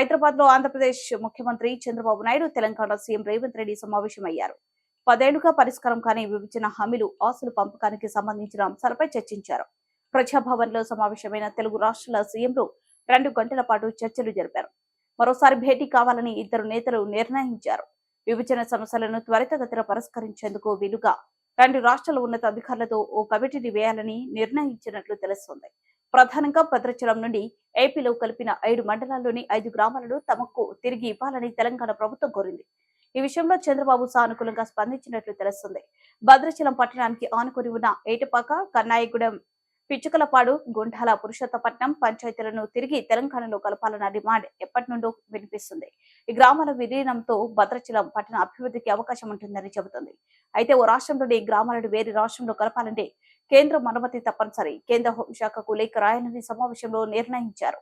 హైదరాబాద్ లో ఆంధ్రప్రదేశ్ ముఖ్యమంత్రి చంద్రబాబు నాయుడు, తెలంగాణ సీఎం రేవంత్ రెడ్డి సమావేశమయ్యారు. 10 ఏళ్లుగా పరిష్కారం కాని విభజన హామీలు, ఆస్తుల పంపకానికి సంబంధించిన అంశాలపై చర్చించారు. ప్రజాభవన్ లో సమావేశమైన తెలుగు రాష్ట్రాల సీఎంలు 2 గంటల పాటు చర్చలు జరిపారు. మరోసారి భేటీ కావాలని ఇద్దరు నేతలు నిర్ణయించారు. విభజన సమస్యలను త్వరితగతిన పరిష్కరించేందుకు వీలుగా 2 రాష్ట్రాల ఉన్నత అధికారులతో ఓ కమిటీని వేయాలని నిర్ణయించినట్లు తెలుస్తోంది. ప్రధానంగా భద్రాచలం నుండి ఏపీలో కలిపిన 5 మండలాల్లోని 5 గ్రామాలను తమకు తిరిగి ఇవ్వాలని తెలంగాణ ప్రభుత్వం కోరింది. ఈ విషయంలో చంద్రబాబు సానుకూలంగా స్పందించినట్లు తెలుస్తుంది. భద్రాచలం పట్టణానికి ఆనుకుని ఉన్న ఏటపాక, కన్నాయిగూడెం, పిచ్చుకలపాడు, గుండాల, పురుషోత్తపట్నం పంచాయతీలను తిరిగి తెలంగాణలో కలపాలన్న డిమాండ్ ఎప్పటి నుండో వినిపిస్తుంది. ఈ గ్రామాల విలీనంతో భద్రాచలం పట్టణ అభివృద్ధికి అవకాశం ఉంటుందని చెబుతుంది. అయితే ఓ రాష్ట్రంలోని ఈ గ్రామాలను వేరే రాష్ట్రంలో కలపాలంటే కేంద్రం అనుమతి తప్పనిసరి. కేంద్ర హోంశాఖకు లేఖ రాయాలని సమావేశంలో నిర్ణయించారు.